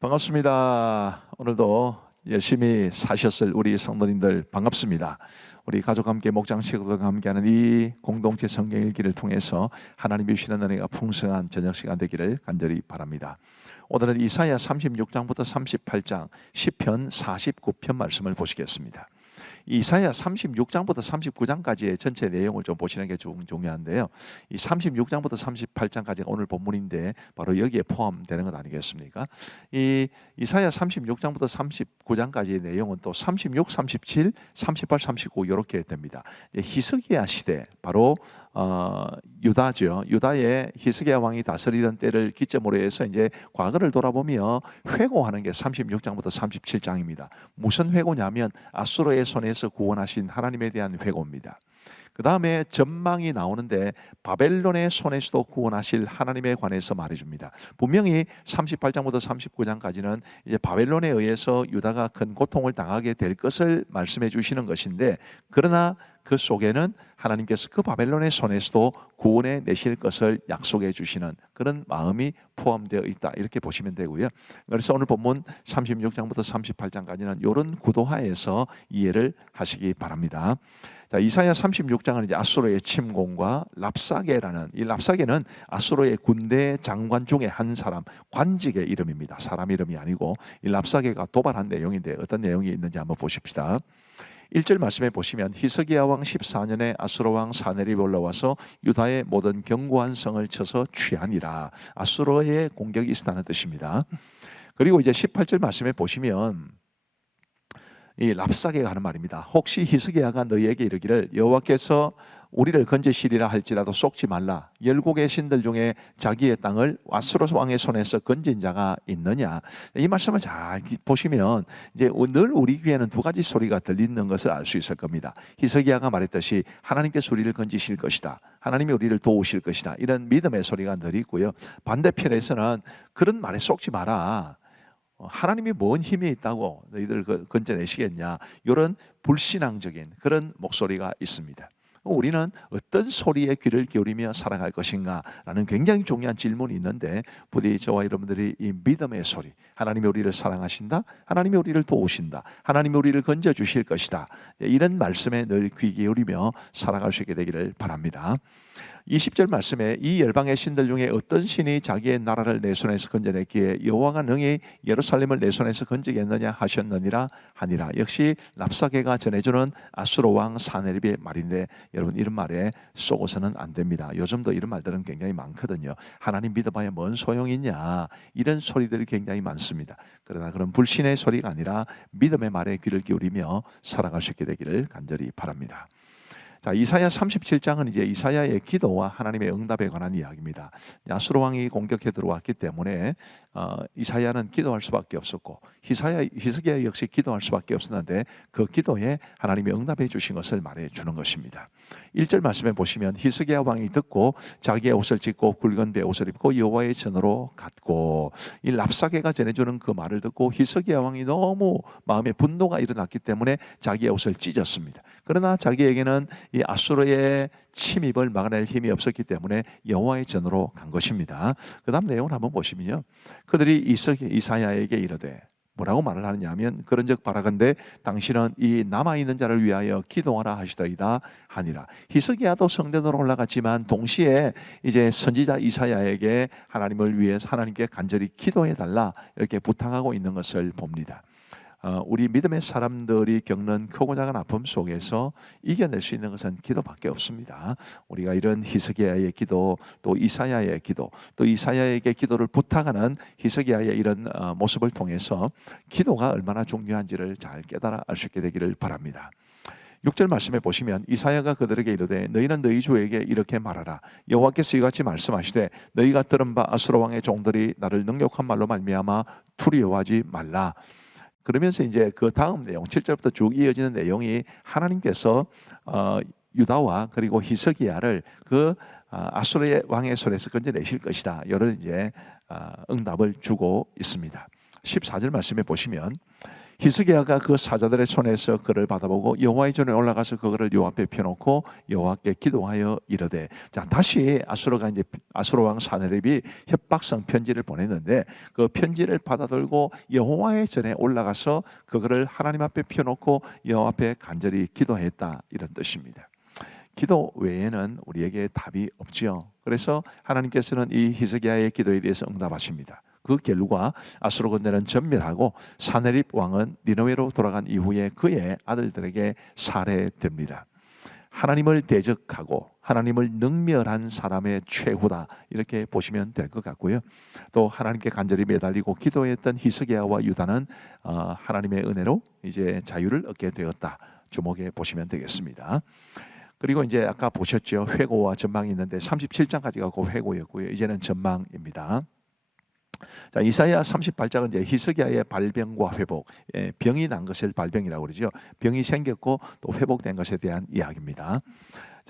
반갑습니다. 오늘도 열심히 사셨을 우리 성도님들 반갑습니다. 우리 가족 함께 목장식으로 함께하는 이 공동체 성경 읽기를 통해서 하나님이 주시는 은혜가 풍성한 저녁 시간 되기를 간절히 바랍니다. 오늘은 이사야 36장부터 38장 10편 49편 말씀을 보시겠습니다. 이사야 36장부터 39장까지의 전체 내용을 좀 보시는 게 중, 중요한데요. 이 36장부터 38장까지가 오늘 본문인데 바로 여기에 포함되는 것 아니겠습니까? 이 이사야 36장부터 39장까지의 내용은 또 36, 37, 38, 39 이렇게 됩니다. 히스기야 시대 바로 어, 유다죠. 유다의 히스기야 왕이 다스리던 때를 기점으로 해서 이제 과거를 돌아보며 회고하는 게 36장부터 37장입니다. 무슨 회고냐면 아수르의 손에 서 구원하신 하나님에 대한 회고입니다. 그 다음에 전망이 나오는데 바벨론의 손에서도 구원하실 하나님에 관해서 말해줍니다. 분명히 38장부터 39장까지는 이제 바벨론에 의해서 유다가 큰 고통을 당하게 될 것을 말씀해 주시는 것인데 그러나 그 속에는 하나님께서 그 바벨론의 손에서도 구원해 내실 것을 약속해 주시는 그런 마음이 포함되어 있다 이렇게 보시면 되고요. 그래서 오늘 본문 36장부터 38장까지는 이런 구도하에서 이해를 하시기 바랍니다. 자, 이사야 36장은 이제 아수르의 침공과 랍사게라는 이 랍사게는 아수르의 군대 장관 중에 한 사람 관직의 이름입니다. 사람 이름이 아니고 이 랍사게가 도발한 내용인데 어떤 내용이 있는지 한번 보십시다. 1절 말씀에 보시면 히스기야 왕 14년에 아수르 왕 사네립 올라와서 유다의 모든 견고한 성을 쳐서 취하니라. 아수르의 공격이 있었다는 뜻입니다. 그리고 이제 18절 말씀에 보시면 이 랍사게가 하는 말입니다. 혹시 히스기야가 너희에게 이르기를 여호와께서 우리를 건지시리라 할지라도 속지 말라. 열국의 신들 중에 자기의 땅을 와스로 왕의 손에서 건진 자가 있느냐. 이 말씀을 잘 보시면 이제 늘 우리 귀에는 두 가지 소리가 들리는 것을 알 수 있을 겁니다. 히스기야가 말했듯이 하나님께서 우리를 건지실 것이다. 하나님이 우리를 도우실 것이다. 이런 믿음의 소리가 늘 있고요. 반대편에서는 그런 말에 속지 마라. 어, 하나님이 뭔 힘이 있다고 너희들 그 건져내시겠냐 이런 불신앙적인 그런 목소리가 있습니다. 우리는 어떤 소리에 귀를 기울이며 살아갈 것인가라는 굉장히 중요한 질문이 있는데 부디 저와 여러분들이 이 믿음의 소리 하나님이 우리를 사랑하신다 하나님이 우리를 도우신다 하나님이 우리를 건져 주실 것이다. 이런 말씀에 늘 귀 기울이며 살아갈 수 있게 되기를 바랍니다 20절 말씀에 이 열방의 신들 중에 어떤 신이 자기의 나라를 내 손에서 건져냈기에 여호와가 능히 예루살렘을 내 손에서 건지겠느냐 하셨느니라 하니라. 역시 랍사게가 전해주는 아수로 왕 사네립의 말인데 여러분 이런 말에 쏘고서는 안 됩니다. 요즘도 이런 말들은 굉장히 많거든요. 하나님 믿어봐야 뭔 소용이 있냐 이런 소리들이 굉장히 많습니다. 그러나 그런 불신의 소리가 아니라 믿음의 말에 귀를 기울이며 살아갈 수 있게 되기를 간절히 바랍니다. 자, 이사야 37장은 이제 이사야의 기도와 하나님의 응답에 관한 이야기입니다. 야수로 왕이 공격해 들어왔기 때문에 어, 이사야는 기도할 수밖에 없었고 히사야 히스기야 역시 기도할 수밖에 없었는데 그 기도에 하나님이 응답해 주신 것을 말해 주는 것입니다. 1절 말씀에 보시면 히스기야 왕이 듣고 자기의 옷을 찢고 굵은 배 옷을 입고 여호와의 전으로 갔고 이 랍사게가 전해주는 그 말을 듣고 히스기야 왕이 너무 마음에 분노가 일어났기 때문에 자기의 옷을 찢었습니다. 그러나 자기에게는 이 아수르의 침입을 막아낼 힘이 없었기 때문에 여호와의 전으로 간 것입니다. 그다음 내용을 한번 보시면요. 그들이 이사야에게 이르되 뭐라고 말을 하느냐면 그런즉 바라건대 당신은 이 남아 있는 자를 위하여 기도하라 하시더이다 하니라. 히스기야도 성전으로 올라갔지만 동시에 이제 선지자 이사야에게 하나님을 위해서 하나님께 간절히 기도해 달라 이렇게 부탁하고 있는 것을 봅니다. 어, 우리 믿음의 사람들이 겪는 크고 작은 아픔 속에서 이겨낼 수 있는 것은 기도밖에 없습니다. 우리가 이런 히스기야의 기도, 또 이사야의 기도, 또 이사야에게 기도를 부탁하는 히스기야의 이런 어, 모습을 통해서 기도가 얼마나 중요한지를 잘 깨달아 알 수 있게 되기를 바랍니다. 6절 말씀에 보시면 이사야가 그들에게 이르되 너희는 너희 주에게 이렇게 말하라 여호와께서 이같이 말씀하시되 너희가 들은 바 아수르 왕의 종들이 나를 능력한 말로 말미암아 두려워하지 말라 그러면서 이제 그 다음 내용 7절부터 쭉 이어지는 내용이 하나님께서 어, 유다와 그리고 히스기야를 그 어, 아수르의 왕의 손에서 건져내실 것이다. 이런 이제 어, 응답을 주고 있습니다. 14절 말씀에 보시면 히스기야가 그 사자들의 손에서 그를 받아보고 여호와의 전에 올라가서 그거를 여호와 앞에 펴놓고 여호와께 기도하여 이르되 자 다시 아수르가 이제 아수르 왕 사네립이 협박성 편지를 보냈는데 그 편지를 받아들고 여호와의 전에 올라가서 그거를 하나님 앞에 펴놓고 여호와 앞에 간절히 기도했다 이런 뜻입니다. 기도 외에는 우리에게 답이 없지요. 그래서 하나님께서는 이 히스기야의 기도에 대해서 응답하십니다. 그 결과 아수르 군대는 전멸하고 사네립 왕은 니느웨로 돌아간 이후에 그의 아들들에게 살해됩니다. 하나님을 대적하고 하나님을 능멸한 사람의 최후다 이렇게 보시면 될 것 같고요. 또 하나님께 간절히 매달리고 기도했던 히스기야와 유다는 어, 하나님의 은혜로 이제 자유를 얻게 되었다. 주목해 보시면 되겠습니다. 그리고 이제 아까 보셨죠. 회고와 전망이 있는데 37장까지가 그 회고였고요. 이제는 전망입니다. 자, 이사야 38장은 이제 히스기야의 발병과 회복, 예, 병이 난 것을 발병이라고 그러죠. 병이 생겼고 또 회복된 것에 대한 이야기입니다.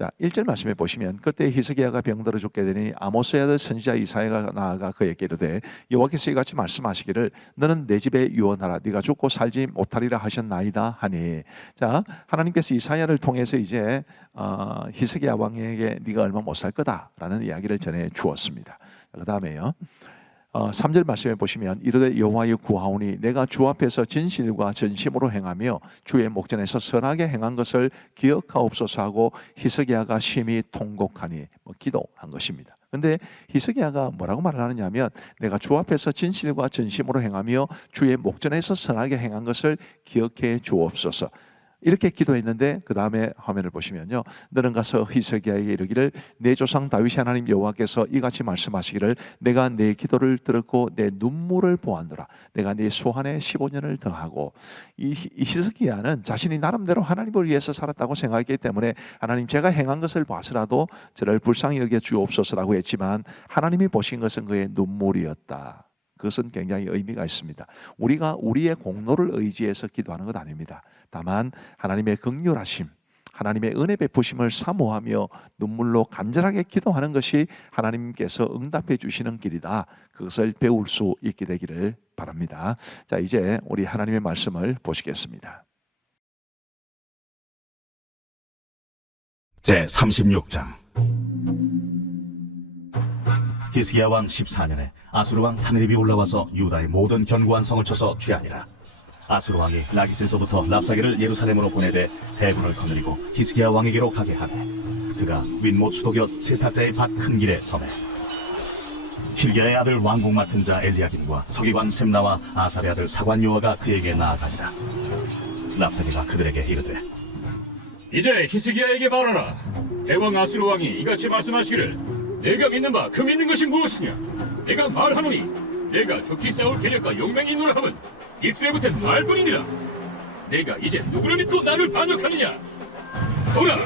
자, 1절 말씀에 보시면 그때 히스기야가 병들어 죽게 되니 아모스의 아들 선지자 이사야가 나아가 그에게 이르되 여호와께서 이같이 말씀하시기를 너는 내 집에 유언하라 네가 죽고 살지 못하리라 하셨나이다 하니 자 하나님께서 이사야를 통해서 이제 어, 히스기야 왕에게 네가 얼마 못 살 거다라는 이야기를 전해 주었습니다. 그 다음에요. 어, 3절 말씀에 보시면 이르되 여호와의 구하오니 내가 주 앞에서 진실과 전심으로 행하며 주의 목전에서 선하게 행한 것을 기억하옵소서 하고 히스기야가 심히 통곡하니 뭐 기도한 것입니다. 근데 히스기야가 뭐라고 말을 하느냐면 내가 주 앞에서 진실과 전심으로 행하며 주의 목전에서 선하게 행한 것을 기억해 주옵소서. 이렇게 기도했는데 그 다음에 화면을 보시면요. 너는 가서 히스기야에게 이르기를 내 조상 다윗이 하나님 여호와께서 이같이 말씀하시기를 내가 내 기도를 들었고 내 눈물을 보았노라. 내가 네 수한에 15년을 더하고 이 히스기야는 자신이 나름대로 하나님을 위해서 살았다고 생각했기 때문에 하나님 제가 행한 것을 봐서라도 저를 불쌍히 여겨 주옵소서라고 했지만 하나님이 보신 것은 그의 눈물이었다. 그것은 굉장히 의미가 있습니다. 우리가 우리의 공로를 의지해서 기도하는 것 아닙니다. 다만 하나님의 극률하심, 하나님의 은혜 베푸심을 사모하며 눈물로 간절하게 기도하는 것이 하나님께서 응답해 주시는 길이다. 그것을 배울 수 있게 되기를 바랍니다. 자, 이제 우리 하나님의 말씀을 보시겠습니다. 제 36장 히스기야 왕 14년에 아수르 왕 사느립이 올라와서 유다의 모든 견고한 성을 쳐서 취하니라 아수르 왕이 라기스에서부터 랍사게를 예루살렘으로 보내되 대군을 거느리고 히스기야 왕에게로 가게 하되 그가 윗못 수도곁 세탁자의 밭 큰 길에 서매 힐기야의 아들 왕궁 맡은 자 엘리야김과 서기관 셈나와 아사의 아들 사관 요아가 그에게 나아가니라 랍사게가 그들에게 이르되 이제 히스기야에게 말하라. 대왕 아수르 왕이 이같이 말씀하시기를 내가 믿는 바 그 믿는 것이 무엇이냐? 내가 말하노니 내가 좋게 싸울 계략과 용맹이 있노라 함은 입술에 붙은 말뿐이니라. 내가 이제 누구를 믿고 나를 반역하느냐? 보라,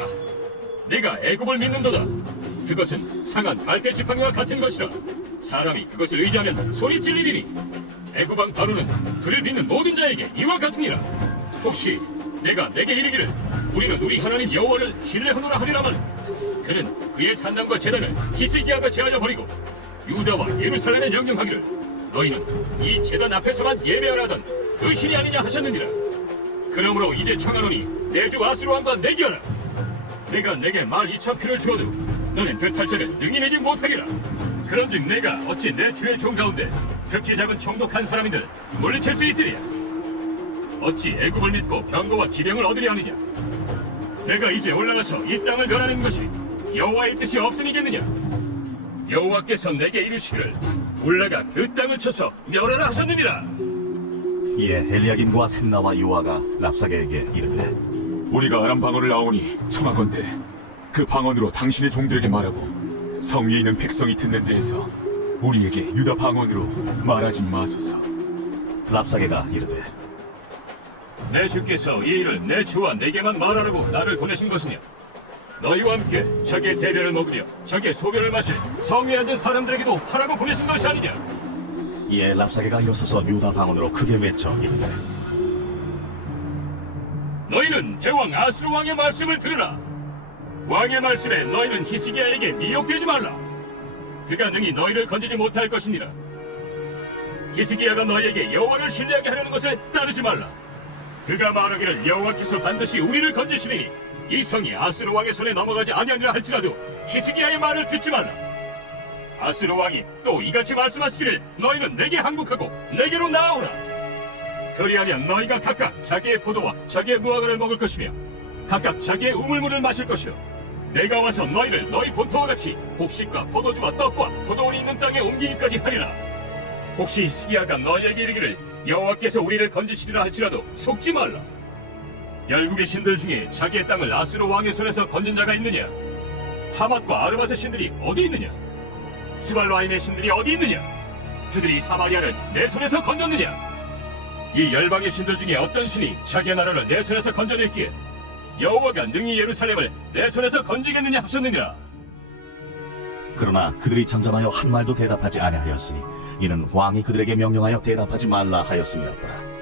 내가 애굽을 믿는도다. 그것은 상한 갈대 지팡이와 같은 것이라. 사람이 그것을 의지하면 소리 찔리리니 애굽 왕 바로는 그를 믿는 모든 자에게 이와 같으니라. 혹시 내가 내게 이르기를 우리는 우리 하나님 여호와를 신뢰하노라 하리라만 그는 그의 산당과 재단을 히스기야가 제하여 버리고 유다와 예루살렘에 명령하기를. 너희는 이 재단 앞에서만 예배하라던 그 신이 아니냐 하셨느니라. 그러므로 이제 청하노니 내 주 아수르 왕과 내기하라. 내가 내게 말 이천 표를 주어도 너는 그 탈자를 능히 내지 못하리라. 그런즉 내가 어찌 내 주의 종 가운데 극히 작은 총독한 사람인들 물리칠 수 있으리야 어찌 애굽을 믿고 병거와 기병을 얻으려 하느냐? 내가 이제 올라가서 이 땅을 멸하는 것이 여호와의 뜻이 없으니겠느냐? 여호와께서 내게 이르시기를 올라가 그 땅을 쳐서 멸하라 하셨느니라. 이에 엘리야김과 셈나와 요아가 랍사게에게 이르되 우리가 아람 방언을 아오니 청하건대 그 방언으로 당신의 종들에게 말하고 성 위에 있는 백성이 듣는 데에서 우리에게 유다 방언으로 말하지 마소서. 랍사게가 이르되 내 주께서 이 일을 내 주와 내게만 말하라고 나를 보내신 것이냐? 너희와 함께 적의 대변을 먹으며 적의 소변을 마실 성에 앉은 사람들에게도 하라고 보내신 것이 아니냐? 이에 랍사게가 일어서서 유다 방언으로 크게 외쳐 이르되 너희는 대왕 아수르 왕의 말씀을 들으라. 왕의 말씀에 너희는 히스기야에게 미혹되지 말라. 그가 능히 너희를 건지지 못할 것이니라. 히스기야가 너에게 여호와를 신뢰하게 하려는 것을 따르지 말라. 그가 말하기를 여호와께서 반드시 우리를 건지시리니 이 성이 아스르 왕의 손에 넘어가지 아니하리라 할지라도 히스기야의 말을 듣지 말라. 아스르 왕이 또 이같이 말씀하시기를 너희는 내게 항복하고 내게로 나아오라. 그리하면 너희가 각각 자기의 포도와 자기의 무화과를 먹을 것이며 각각 자기의 우물물을 마실 것이요 내가 와서 너희를 너희 본토와 같이 곡식과 포도주와 떡과 포도원이 있는 땅에 옮기기까지 하리라 혹시 스기야가 너희에게 이르기를 여호와께서 우리를 건지시리라 할지라도 속지 말라 열국의 신들 중에 자기의 땅을 아수르 왕의 손에서 건진 자가 있느냐? 하맛과 아르바의 신들이 어디 있느냐? 스발라임의 신들이 어디 있느냐? 그들이 사마리아를 내 손에서 건졌느냐? 이 열방의 신들 중에 어떤 신이 자기의 나라를 내 손에서 건져냈기에 여호와가 능히 예루살렘을 내 손에서 건지겠느냐 하셨느니라? 그러나 그들이 잠잠하여 한 말도 대답하지 아니하였으니 이는 왕이 그들에게 명령하여 대답하지 말라 하였음이었더라.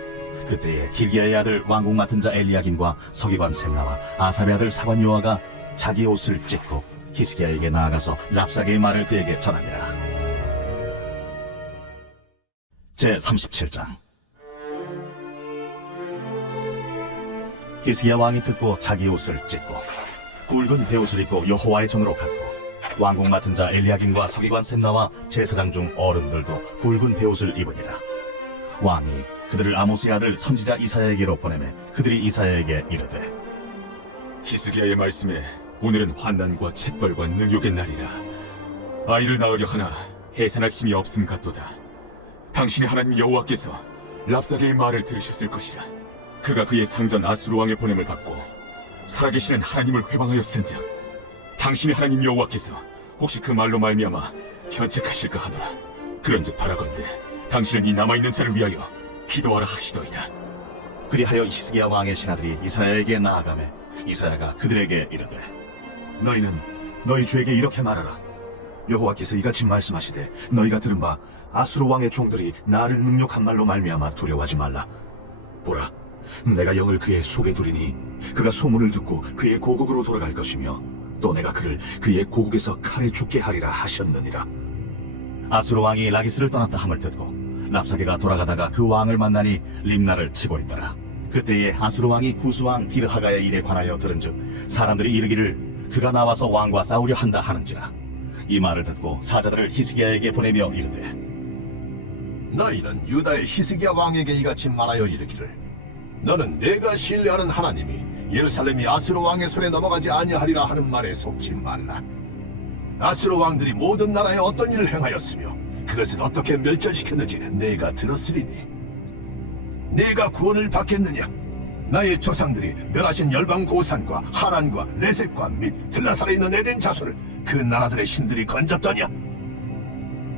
그때에 힐기야의 아들 왕궁 맡은 자 엘리야김과 서기관 셈나와 아사의 아들 사관 요아가 자기 옷을 찢고 히스기야에게 나아가서 랍사게의 말을 그에게 전하니라. 제 37장 히스기야 왕이 듣고 자기 옷을 찢고 굵은 베옷을 입고 여호와의 전으로 갔고 왕궁 맡은 자 엘리야김과 서기관 셈나와 제사장 중 어른들도 굵은 베옷을 입으니라 왕이 그들을 아모스의 아들 선지자 이사야에게로 보내매 그들이 이사야에게 이르되 히스기야의 말씀에 오늘은 환난과 책벌과 능욕의 날이라. 아이를 낳으려 하나 해산할 힘이 없음 같도다. 당신의 하나님 여호와께서 랍사게의 말을 들으셨을 것이라. 그가 그의 상전 아수르 왕의 보냄을 받고 살아계시는 하나님을 회방하였은즉 당신의 하나님 여호와께서 혹시 그 말로 말미암아 견책하실까 하노라. 그런즉 바라건대 당신은 이 남아있는 자를 위하여 기도하라 하시더이다. 그리하여 히스기야 왕의 신하들이 이사야에게 나아가매 이사야가 그들에게 이르되 너희는 너희 주에게 이렇게 말하라. 여호와께서 이같이 말씀하시되 너희가 들은 바 아수르 왕의 종들이 나를 능욕한 말로 말미암아 두려워하지 말라. 보라 내가 영을 그의 속에 두리니 그가 소문을 듣고 그의 고국으로 돌아갈 것이며 또 내가 그를 그의 고국에서 칼에 죽게 하리라 하셨느니라. 아수르 왕이 라기스를 떠났다 함을 듣고 랍사게가 돌아가다가 그 왕을 만나니 림나를 치고 있더라. 그때에 아수르 왕이 구스 왕 디르하가의 일에 관하여 들은즉 사람들이 이르기를 그가 나와서 왕과 싸우려 한다 하는지라. 이 말을 듣고 사자들을 히스기야에게 보내며 이르되 너희는 유다의 히스기야 왕에게 이같이 말하여 이르기를 너는 내가 신뢰하는 하나님이 예루살렘이 아스로 왕의 손에 넘어가지 아니하리라 하는 말에 속지 말라 아스로 왕들이 모든 나라에 어떤 일을 행하였으며 그것을 어떻게 멸절시켰는지 내가 들었으리니. 내가 구원을 받겠느냐? 나의 조상들이 멸하신 열방 고산과 하란과 레셋과 및 들라살에 있는 에덴 자손을 그 나라들의 신들이 건졌더냐?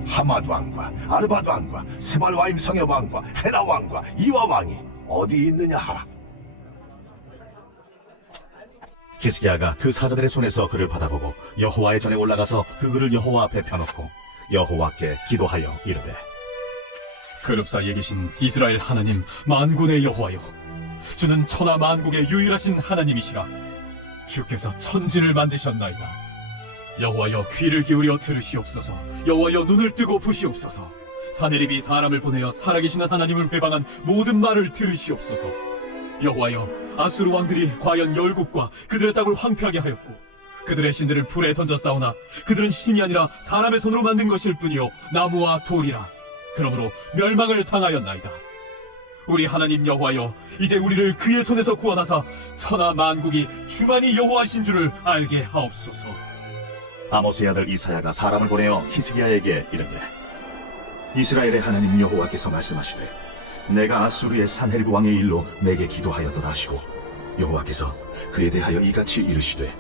하마드 왕과 아르바드 왕과 스발와임 성의 왕과 헤나 왕과 이와 왕이 어디 있느냐 하라. 히스기야가 그 사자들의 손에서 그를 받아보고 여호와의 전에 올라가서 그 글을 여호와 앞에 펴놓고 여호와께 기도하여 이르되 그룹 사이에 계신 이스라엘 하나님 만군의 여호와여 주는 천하 만국의 유일하신 하나님이시라. 주께서 천지를 만드셨나이다. 여호와여 귀를 기울여 들으시옵소서. 여호와여 눈을 뜨고 보시옵소서. 사내립이 사람을 보내어 살아계시는 하나님을 회방한 모든 말을 들으시옵소서. 여호와여 아수르 왕들이 과연 열국과 그들의 땅을 황폐하게 하였고 그들의 신들을 불에 던져 싸우나 그들은 신이 아니라 사람의 손으로 만든 것일 뿐이요 나무와 돌이라. 그러므로 멸망을 당하였나이다. 우리 하나님 여호와여 이제 우리를 그의 손에서 구원하사 천하 만국이 주만이 여호와신 줄을 알게 하옵소서. 아모스의 아들 이사야가 사람을 보내어 히스기야에게 이르되 이스라엘의 하나님 여호와께서 말씀하시되 내가 아수르의 산헤립 왕의 일로 내게 기도하였도다 하시고 여호와께서 그에 대하여 이같이 이르시되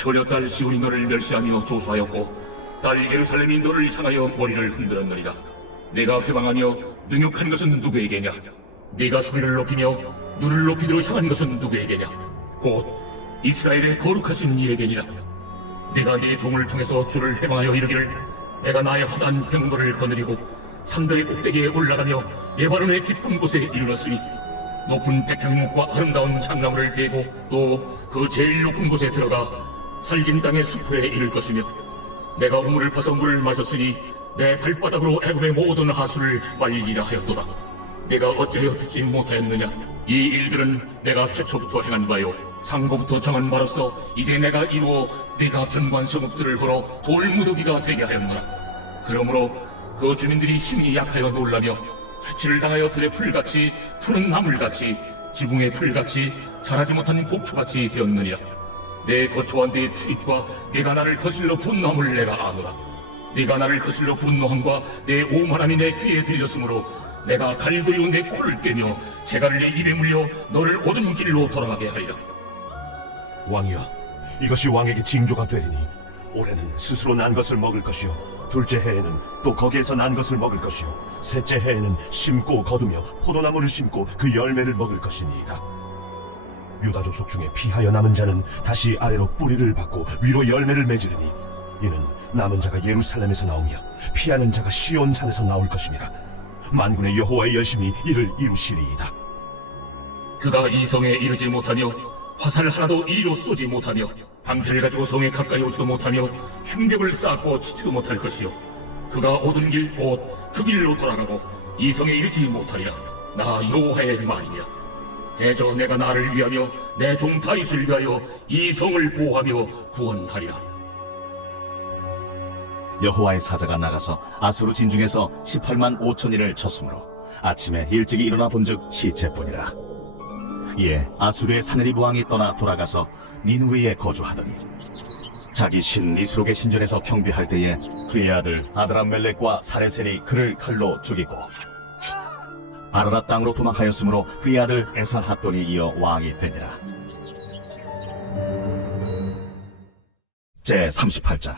초려딸 시온이 너를 멸시하며 조소하였고 딸 예루살렘이 너를 향하여 머리를 흔들었느니라. 내가 회방하며 능욕한 것은 누구에게냐? 네가 소리를 높이며 눈을 높이도록 향한 것은 누구에게냐? 곧 이스라엘의 거룩하신 이에게니라. 네가 네 종을 통해서 주를 회방하여 이르기를 내가 나의 허단 병거를 거느리고 산들의 꼭대기에 올라가며 예바론의 깊은 곳에 이르렀으니 높은 백향목과 아름다운 향나무를 베고 또 그 제일 높은 곳에 들어가 살진 땅의 수풀에 이를 것이며 내가 우물을 파서 물을 마셨으니 내 발바닥으로 애굽의 모든 하수를 말리라 하였도다. 내가 어찌하여 듣지 못하였느냐? 이 일들은 내가 태초부터 행한 바요. 상고부터 정한 바로서 이제 내가 이루어 내가 견고한 성읍들을 걸어 돌무더기가 되게 하였노라. 그러므로 그 주민들이 힘이 약하여 놀라며 수치를 당하여 들의 풀같이 푸른 나물같이 지붕의 풀같이 자라지 못한 곡초같이 되었느니라. 내 거처한 내 출입과 내가 나를 거슬러 분노함을 내가 아노라. 네가 나를 거슬러 분노함과 내 오만함이 내 귀에 들렸으므로 내가 갈도리로 내 코를 꿰며 재갈을 내 입에 물려 너를 오든 길로 돌아가게 하리라. 왕이여, 이것이 왕에게 징조가 되리니 올해는 스스로 난 것을 먹을 것이요 둘째 해에는 또 거기에서 난 것을 먹을 것이요 셋째 해에는 심고 거두며 포도나무를 심고 그 열매를 먹을 것이니이다. 유다 족속 중에 피하여 남은 자는 다시 아래로 뿌리를 받고 위로 열매를 맺으리니 이는 남은 자가 예루살렘에서 나오며 피하는 자가 시온산에서 나올 것입니다. 만군의 여호와의 열심히 이를 이루시리이다. 그가 이 성에 이르지 못하며 화살 하나도 이리로 쏘지 못하며 방패를 가지고 성에 가까이 오지도 못하며 흉벽을 쌓고 치지도 못할 것이요 그가 오던 길 곧 그 길로 돌아가고 이 성에 이르지 못하리라 나 여호와의 말이냐 대저 내가 나를 위하며 내종 다윗을 위하여 이 성을 보호하며 구원하리라. 여호와의 사자가 나가서 아수르 진중에서 18만 5천인을 쳤으므로 아침에 일찍이 일어나 본즉 시체뿐이라. 이에 아수르의 사내립 왕이 떠나 돌아가서 니누웨에 거주하더니 자기 신 니스록의 신전에서 경비할 때에 그의 아들 아드람멜렉과 사레셀이 그를 칼로 죽이고 아라라 땅으로 도망하였으므로 그의 아들 에살 핫돈이 이어 왕이 되니라. 제 38장.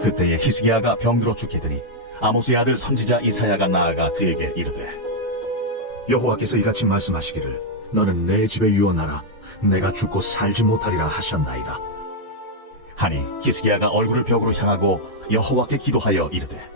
그때에 히스기야가 병들어 죽게 되니 아모스의 아들 선지자 이사야가 나아가 그에게 이르되 여호와께서 이같이 말씀하시기를 너는 내 집에 유언하라. 내가 죽고 살지 못하리라 하셨나이다. 하니 히스기야가 얼굴을 벽으로 향하고 여호와께 기도하여 이르되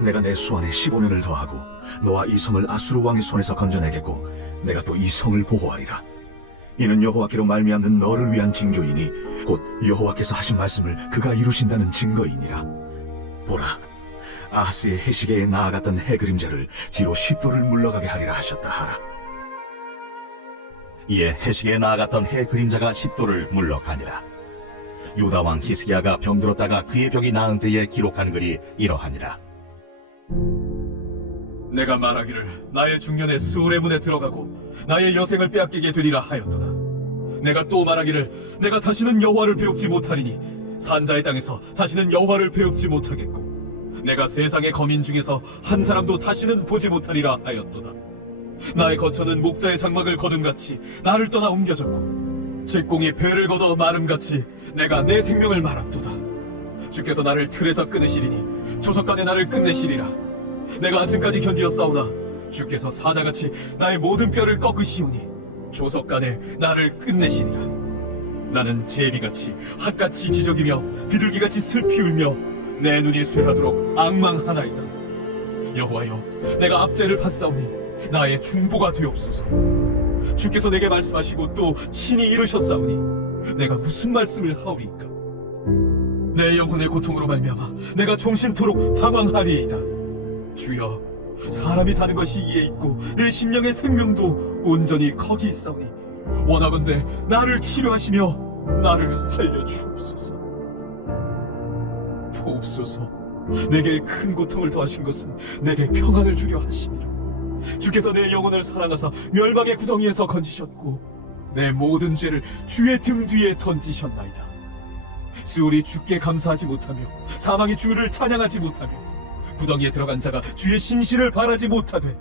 내가 내 수완에 15년을 더하고 너와 이 성을 아수르 왕의 손에서 건져내겠고 내가 또 이 성을 보호하리라. 이는 여호와께로 말미암는 너를 위한 징조이니 곧 여호와께서 하신 말씀을 그가 이루신다는 증거이니라. 보라 아하스의 해시계에 나아갔던 해 그림자를 뒤로 십도를 물러가게 하리라 하셨다 하라. 이에 해식에 나아갔던 해 그림자가 십도를 물러가니라. 유다 왕 히스기야가 병들었다가 그의 병이 나은 때에 기록한 글이 이러하니라 내가 말하기를 나의 중년에 수울의 문에 들어가고 나의 여생을 빼앗기게 되리라 하였도다. 내가 또 말하기를 내가 다시는 여호와를 배웁지 못하리니 산자의 땅에서 다시는 여호와를 배웁지 못하겠고 내가 세상의 거민 중에서 한 사람도 다시는 보지 못하리라 하였도다. 나의 거처는 목자의 장막을 거둠같이 나를 떠나 옮겨졌고 직공이 배를 걷어 마름같이 내가 내 생명을 말았도다. 주께서 나를 틀에서 끊으시리니 조석간에 나를 끝내시리라. 내가 아직까지 견디었사오나 주께서 사자같이 나의 모든 뼈를 꺾으시오니 조석간에 나를 끝내시리라. 나는 제비같이 핫같이 지적이며 비둘기같이 슬피 울며 내 눈이 쇠하도록 악망하나이다. 여호와여 내가 압제를 받사오니 나의 중보가 되옵소서. 주께서 내게 말씀하시고 또 친히 이루셨사오니 내가 무슨 말씀을 하오리까 내 영혼의 고통으로 말미암아 내가 종신토록 방황하리이다. 주여 사람이 사는 것이 이에 있고 내 심령의 생명도 온전히 거기 있사오니 원하건대 나를 치료하시며 나를 살려 주옵소서. 보옵소서 내게 큰 고통을 더하신 것은 내게 평안을 주려 하심이라 주께서 내 영혼을 사랑하사 멸망의 구덩이에서 건지셨고 내 모든 죄를 주의 등 뒤에 던지셨나이다 수울이 주께 감사하지 못하며 사망이 주를 찬양하지 못하며 구덩이에 들어간 자가 주의 신실을 바라지 못하되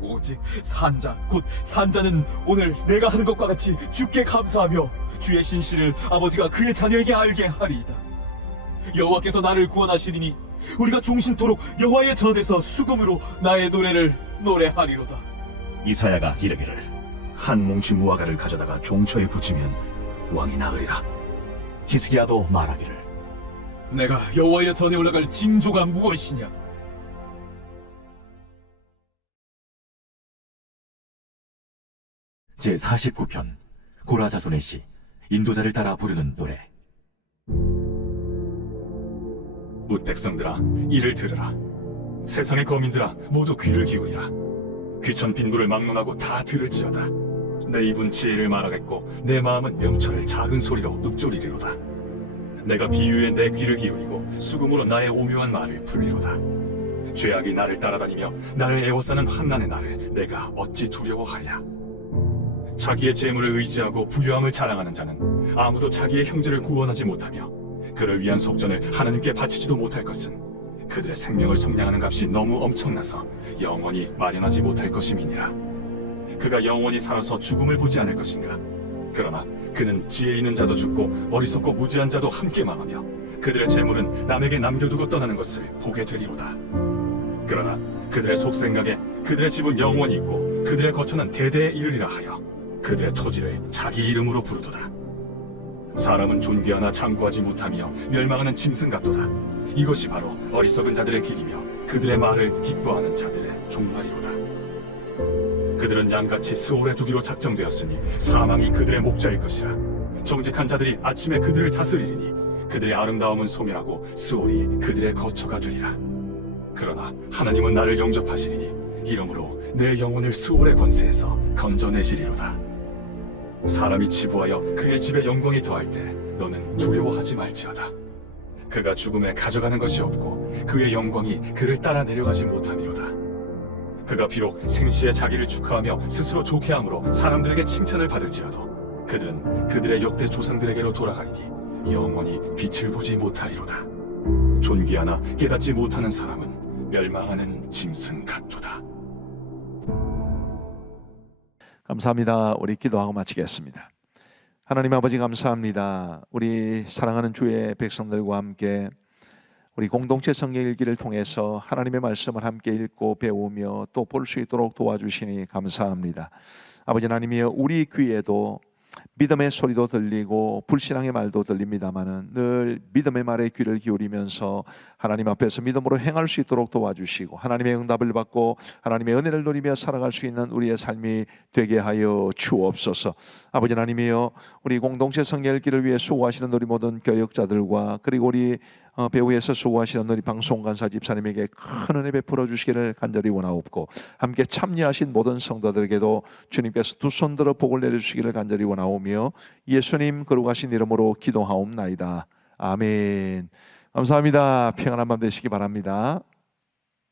오직 산자 곧 산자는 오늘 내가 하는 것과 같이 주께 감사하며 주의 신실을 아버지가 그의 자녀에게 알게 하리이다 여호와께서 나를 구원하시리니 우리가 종신토록 여호와의 전에서 수금으로 나의 노래를 노래하리로다. 이사야가 이르기를 한 뭉치 무화과를 가져다가 종처에 붙이면 왕이 나으리라. 히스기야도 말하기를. 내가 여호와의 전에 올라갈 징조가 무엇이냐? 제 49편 고라자손의 시 인도자를 따라 부르는 노래. 뭇 백성들아 이를 들으라. 세상의 거민들아 모두 귀를 기울이라. 귀천 빈부를 막론하고 다 들을지어다 내 입은 지혜를 말하겠고 내 마음은 명철을 작은 소리로 읊조리리로다. 내가 비유에 내 귀를 기울이고 수금으로 나의 오묘한 말을 풀리로다. 죄악이 나를 따라다니며 나를 애워싸는 환난의 나를 내가 어찌 두려워하랴? 자기의 재물을 의지하고 부유함을 자랑하는 자는 아무도 자기의 형제를 구원하지 못하며 그를 위한 속전을 하나님께 바치지도 못할 것은 그들의 생명을 속량하는 값이 너무 엄청나서 영원히 마련하지 못할 것임이니라. 그가 영원히 살아서 죽음을 보지 않을 것인가? 그러나 그는 지혜 있는 자도 죽고 어리석고 무지한 자도 함께 망하며 그들의 재물은 남에게 남겨두고 떠나는 것을 보게 되리로다. 그러나 그들의 속생각에 그들의 집은 영원히 있고 그들의 거처는 대대에 이르리라 하여 그들의 토지를 자기 이름으로 부르도다. 사람은 존귀하나 장구하지 못하며 멸망하는 짐승 같도다. 이것이 바로 어리석은 자들의 길이며 그들의 말을 기뻐하는 자들의 종말이로다. 그들은 양같이 스올에 두기로 작정되었으니 사망이 그들의 목자일 것이라. 정직한 자들이 아침에 그들을 다스리리니 그들의 아름다움은 소멸하고 스올이 그들의 거처가 되리라. 그러나 하나님은 나를 영접하시리니 이러므로 내 영혼을 스올의 권세에서 건져내시리로다. 사람이 치부하여 그의 집에 영광이 더할 때 너는 두려워하지 말지어다. 그가 죽음에 가져가는 것이 없고 그의 영광이 그를 따라 내려가지 못함이로다. 그가 비록 생시에 자기를 축하하며 스스로 좋게 함으로 사람들에게 칭찬을 받을지라도 그들은 그들의 역대 조상들에게로 돌아가리니 영원히 빛을 보지 못하리로다. 존귀하나 깨닫지 못하는 사람은 멸망하는 짐승 같도다. 감사합니다. 우리 기도하고 마치겠습니다. 하나님 아버지 감사합니다. 우리 사랑하는 주의 백성들과 함께 우리 공동체 성경 일기를 통해서 하나님의 말씀을 함께 읽고 배우며 또 볼 수 있도록 도와주시니 감사합니다. 아버지 하나님이여 우리 귀에도 믿음의 소리도 들리고 불신앙의 말도 들립니다마는 늘 믿음의 말에 귀를 기울이면서 하나님 앞에서 믿음으로 행할 수 있도록 도와주시고 하나님의 응답을 받고 하나님의 은혜를 누리며 살아갈 수 있는 우리의 삶이 되게 하여 주옵소서. 아버지 하나님이여 우리 공동체 성결 길을 위해 수고하시는 우리 모든 교역자들과 그리고 우리 어, 배우에서 수고하시는 우리 방송 간사 집사님에게 큰 은혜 베풀어 주시기를 간절히 원하옵고 함께 참여하신 모든 성도들에게도 주님께서 두 손 들어 복을 내려주시기를 간절히 원하오며 예수님 거룩하신 이름으로 기도하옵나이다. 아멘. 감사합니다. 평안한 밤 되시기 바랍니다.